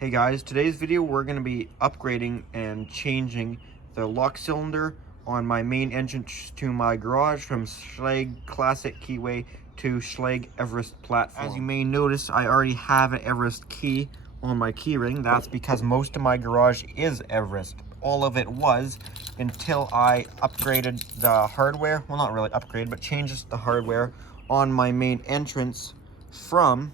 Hey guys, today's video we're going to be upgrading and changing the lock cylinder on my main entrance to my garage from Schlage Classic keyway to Schlage Everest platform. As you may notice, I already have an Everest key on my keyring. That's because most of my garage is Everest. All of it was until I upgraded the hardware. Well, not really upgraded, but changed the hardware on my main entrance from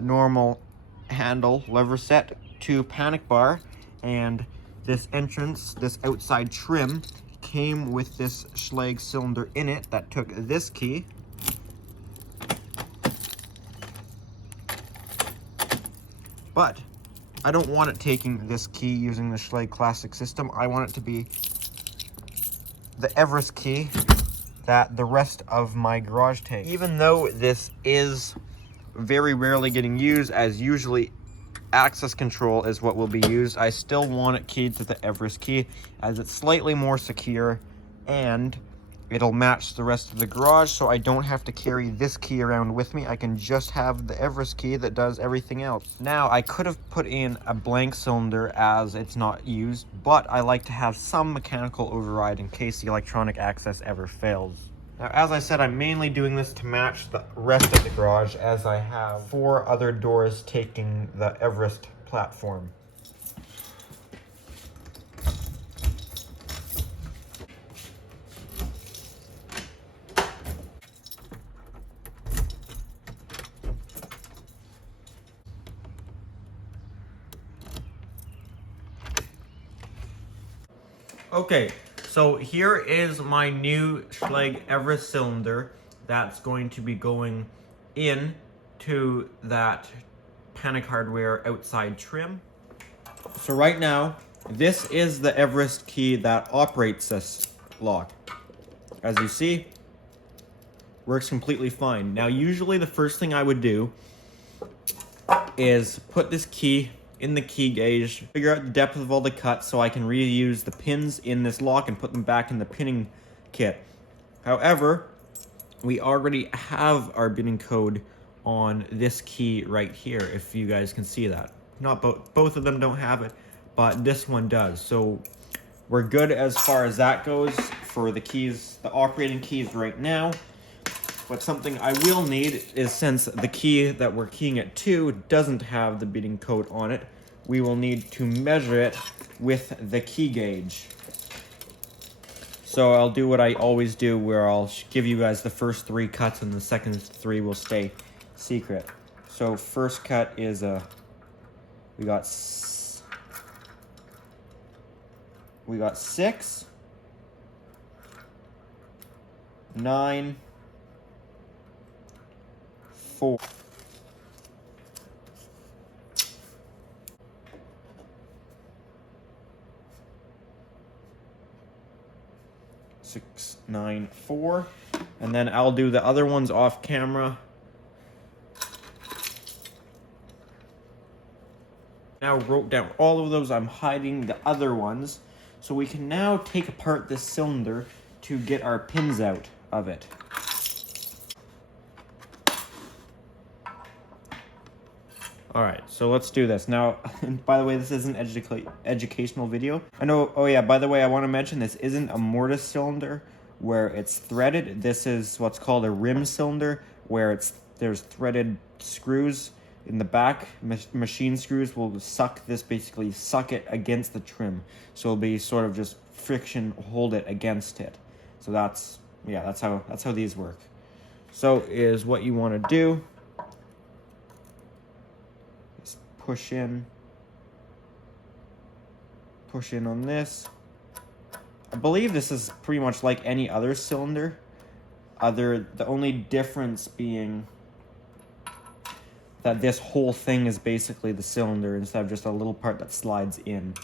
normal handle lever set to panic bar, and this entrance, this outside trim, came with this Schlage cylinder in it that took this key. But I don't want it taking this key using the Schlage Classic system. I want it to be the Everest key that the rest of my garage takes. Even though this is very rarely getting used, as usually access control is what will be used, I still want it keyed to the Everest key as it's slightly more secure and it'll match the rest of the garage, so I don't have to carry this key around with me. I can just have the Everest key that does everything else. Now, I could have put in a blank cylinder as it's not used, but I like to have some mechanical override in case the electronic access ever fails. Now, as I said, I'm mainly doing this to match the rest of the garage, as I have 4 other doors taking the Everest platform. Okay, so here is my new Schlage Everest cylinder that's going to be going in to that panic hardware outside trim. So right now, this is the Everest key that operates this lock. As you see, works completely fine. Now, usually the first thing I would do is put this key in the key gauge, figure out the depth of all the cuts so I can reuse the pins in this lock and put them back in the pinning kit. However, we already have our binning code on this key right here, if you guys can see that. Not both of them don't have it, but this one does. So we're good as far as that goes for the keys, the operating keys right now. But something I will need is, since the key that we're keying it to doesn't have the binning code on it, we will need to measure it with the key gauge. So I'll do what I always do, where I'll give you guys the first 3 cuts and the second 3 will stay secret. So first cut is we got 6, 9, 4. 6, 9, 4, and then I'll do the other ones off camera. Now wrote down all of those. I'm hiding the other ones, so we can now take apart this cylinder to get our pins out of it. Alright, so let's do this. Now, by the way, this is an educational video. I know, oh yeah, by the way, I want to mention this isn't a mortise cylinder where it's threaded. This is what's called a rim cylinder, where there's threaded screws in the back. Machine screws will basically suck it against the trim. So it'll be sort of just friction, hold it against it. So that's how these work. So is what you want to do. Push in on this. I believe this is pretty much like any other cylinder, the only difference being that this whole thing is basically the cylinder instead of just a little part that slides in.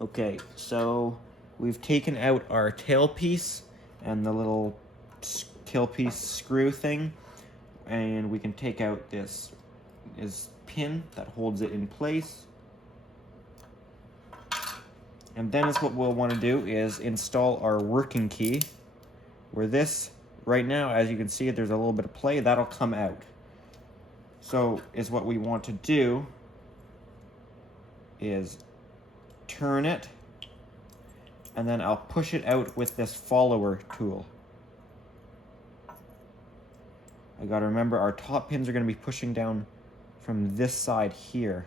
Okay, so we've taken out our tailpiece and the little tailpiece screw thing, and we can take out this pin that holds it in place. And then what we'll want to do is install our working key, where this right now, as you can see, there's a little bit of play that'll come out. So is what we want to do is turn it, and then I'll push it out with this follower tool. I gotta remember our top pins are gonna be pushing down from this side here.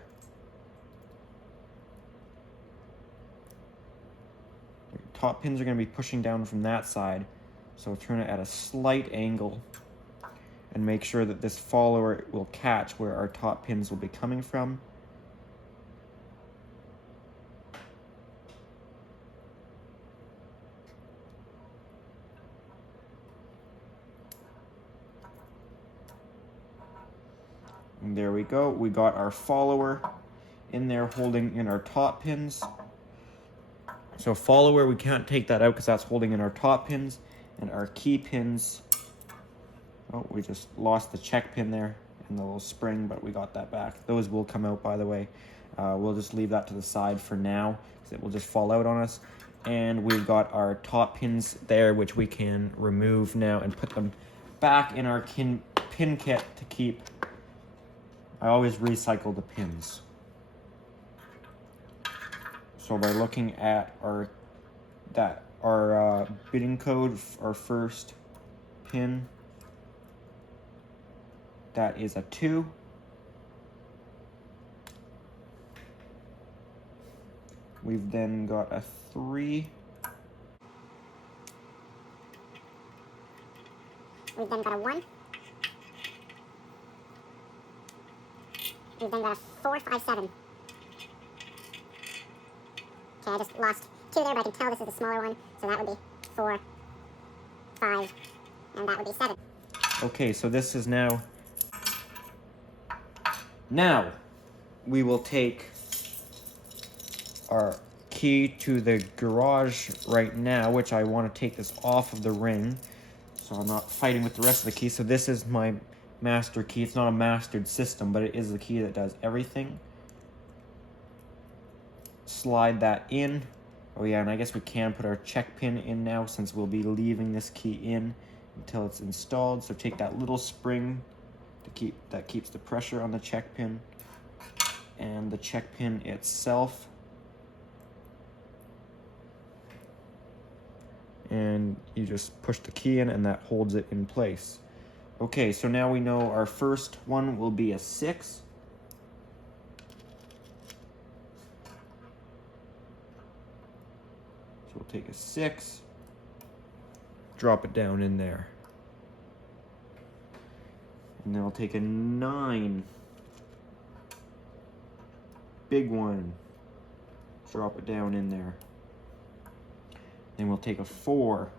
Top pins are gonna be pushing down from that side, so turn it at a slight angle and make sure that this follower will catch where our top pins will be coming from. And there we go. We got our follower in there holding in our top pins. So follower, we can't take that out because that's holding in our top pins. And our key pins, oh, we just lost the check pin there and the little spring, but we got that back. Those will come out, by the way. We'll just leave that to the side for now because it will just fall out on us. And we've got our top pins there, which we can remove now and put them back in our pin kit to keep. I always recycle the pins. So by looking at our bidding code, our first pin, that is a 2. We've then got a 3. We've then got a 1. We've then got a 4, 5, 7. Okay, I just lost 2 there, but I can tell this is the smaller one, so that would be 4, 5, and that would be 7. Okay, so this is now. Now, we will take our key to the garage right now, which I want to take this off of the ring, so I'm not fighting with the rest of the keys. So this is my master key. It's not a mastered system, but it is the key that does everything. Slide that in. Oh yeah, and I guess we can put our check pin in now since we'll be leaving this key in until it's installed. So take that little spring that keeps the pressure on the check pin and the check pin itself. And you just push the key in and that holds it in place. Okay, so now we know our first one will be a 6. So we'll take a 6, drop it down in there. And then we'll take a 9. Big one. Drop it down in there. Then we'll take a 4.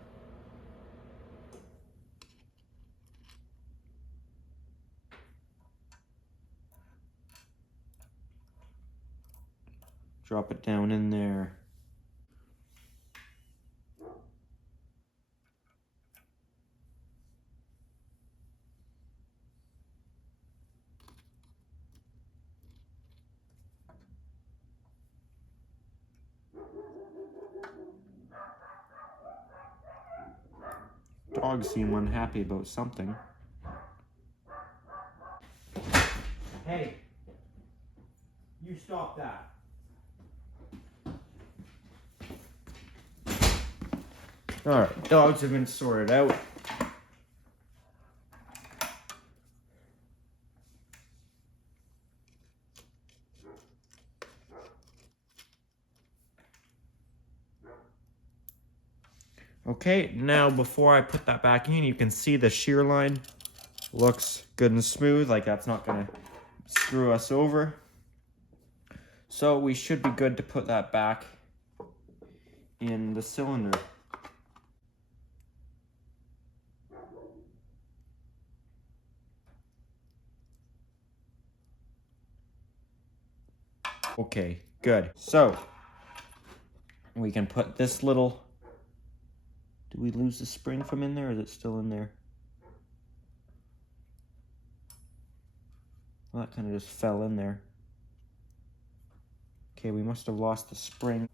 Drop it down in there. Dogs seem unhappy about something. Hey, you stop that. Alright, dogs have been sorted out. Okay, now before I put that back in, you can see the shear line looks good and smooth, like that's not gonna screw us over. So we should be good to put that back in the cylinder. Okay, good. So we can put this little. Did we lose the spring from in there, or is it still in there? Well, that kind of just fell in there. Okay, we must have lost the spring.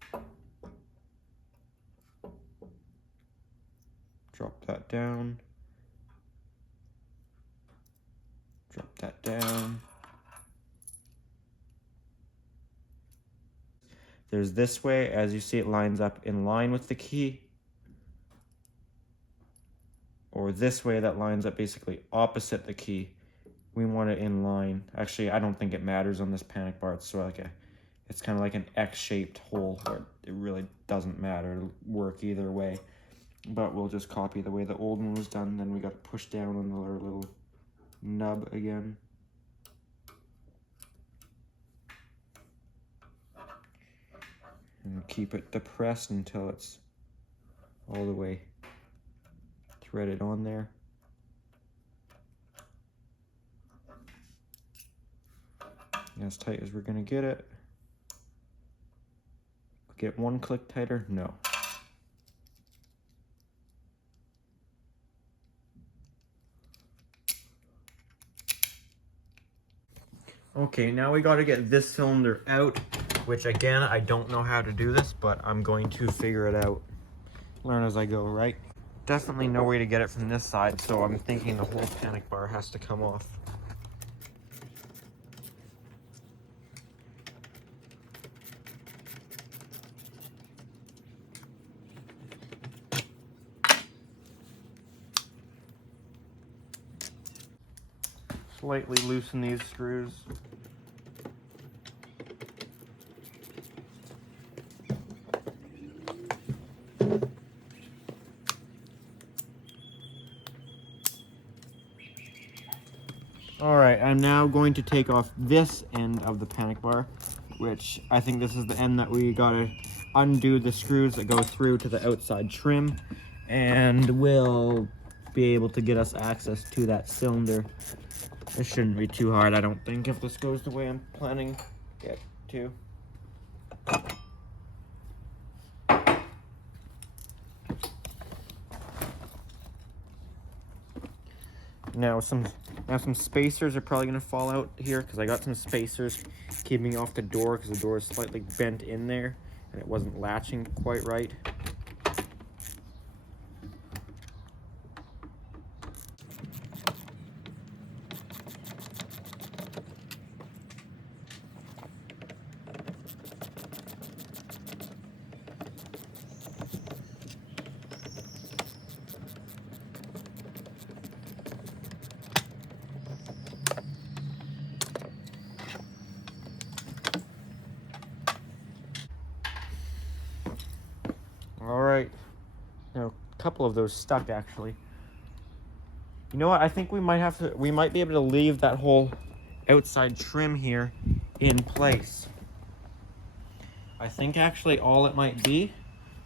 Drop that down. Drop that down. There's this way, as you see it lines up in line with the key, or this way that lines up basically opposite the key. We want it in line. Actually, I don't think it matters on this panic bar. It's sort of like it's kind of like an X-shaped hole where it really doesn't matter. It'll work either way. But we'll just copy the way the old one was done. Then we got to push down on our little nub again. And keep it depressed until it's all the way threaded on there. As tight as we're gonna get it. Get one click tighter? No. Okay, now we gotta get this cylinder out, which again, I don't know how to do this, but I'm going to figure it out. Learn as I go, right? Definitely no way to get it from this side, so I'm thinking the whole panic bar has to come off. Slightly loosen these screws. Alright, I'm now going to take off this end of the panic bar, which I think this is the end that we gotta undo the screws that go through to the outside trim, and will be able to get us access to that cylinder. It shouldn't be too hard, I don't think, if this goes the way I'm planning it to. Now some spacers are probably gonna fall out here because I got some spacers keeping off the door because the door is slightly bent in there and it wasn't latching quite right. Alright, now a couple of those stuck actually. You know what, I think we might be able to leave that whole outside trim here in place. I think actually all it might be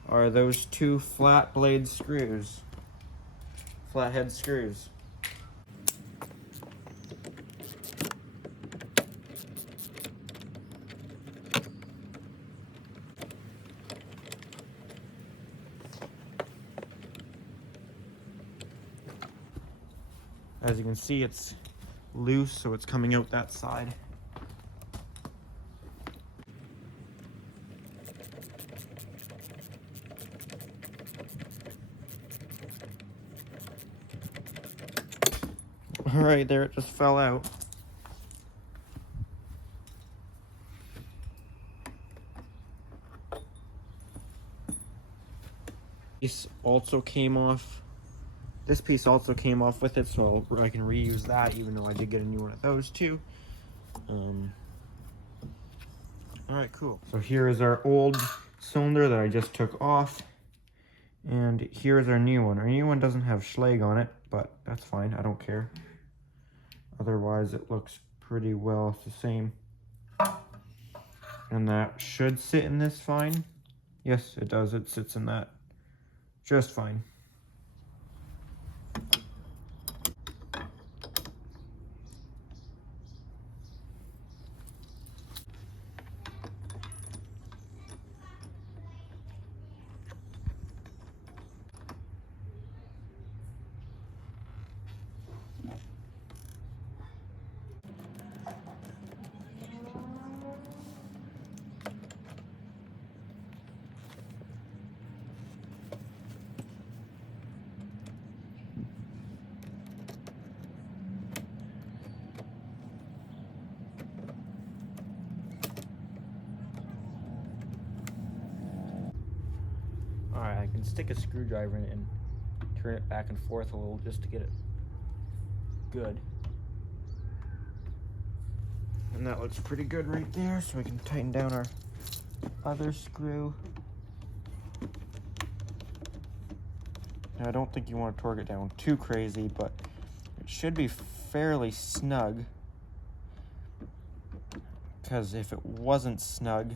are those two flat blade screws, flathead screws. As you can see, it's loose, so it's coming out that side. All right, there it just fell out. This also came off. This piece also came off with it, so I can reuse that, even though I did get a new one of those too. Alright, cool. So here is our old cylinder that I just took off. And here's our new one. Our new one doesn't have Schlage on it, but that's fine, I don't care. Otherwise, it looks pretty well the same. And that should sit in this fine. Yes, it does, it sits in that just fine. Alright, I can stick a screwdriver in it and turn it back and forth a little just to get it good. And that looks pretty good right there, so we can tighten down our other screw. Now, I don't think you want to torque it down too crazy, but it should be fairly snug. Because if it wasn't snug,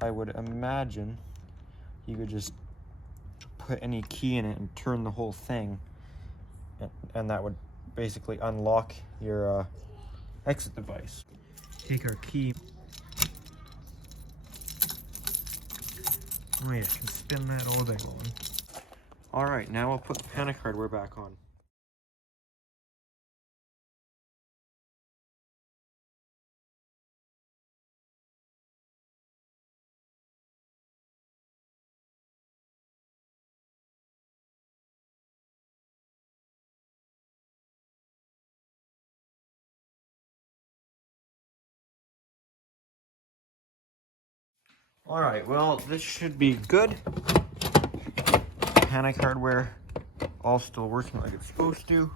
I would imagine you could just put any key in it and turn the whole thing, and that would basically unlock your exit device. Take our key. Oh yeah, I can spin that all day long. Alright, now I'll put the panic hardware back on. Alright, well, this should be good. Panic hardware all still working like it's supposed to.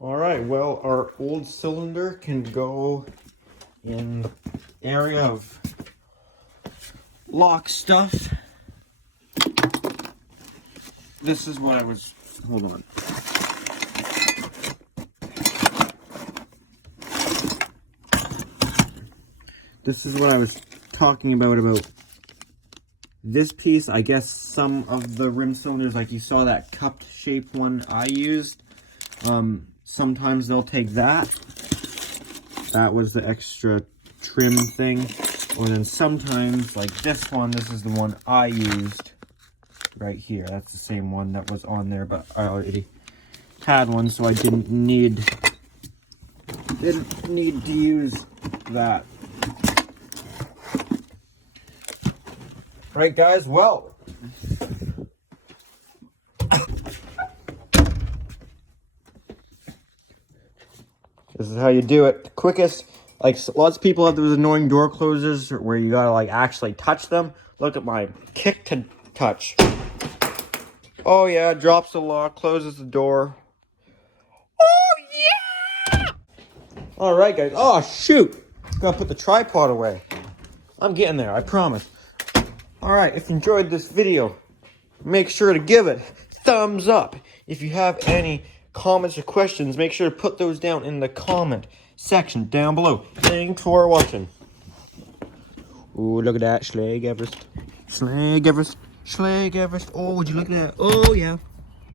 Alright, well, our old cylinder can go in the area of lock stuff. This is what I was, hold on. This is what I was talking about this piece. I guess some of the rim cylinders, like you saw that cupped shaped one I used, sometimes they'll take that. That was the extra trim thing. Or then sometimes, like this one, this is the one I used right here. That's the same one that was on there, but I already had one, so I didn't need to use that. Right, guys? Well, this is how you do it. The quickest. Like, lots of people have those annoying door closers where you gotta, like, actually touch them. Look at my kick to touch. Oh, yeah, drops the lock, closes the door. Oh, yeah! Alright, guys. Oh, shoot! Gotta put the tripod away. I'm getting there, I promise. Alright, if you enjoyed this video, make sure to give it thumbs up. If you have any comments or questions, make sure to put those down in the comment section down below. Thanks for watching. Ooh, look at that. Schlage Everest. Schlage Everest. Schlage Everest. Oh, would you look at that? Oh, yeah.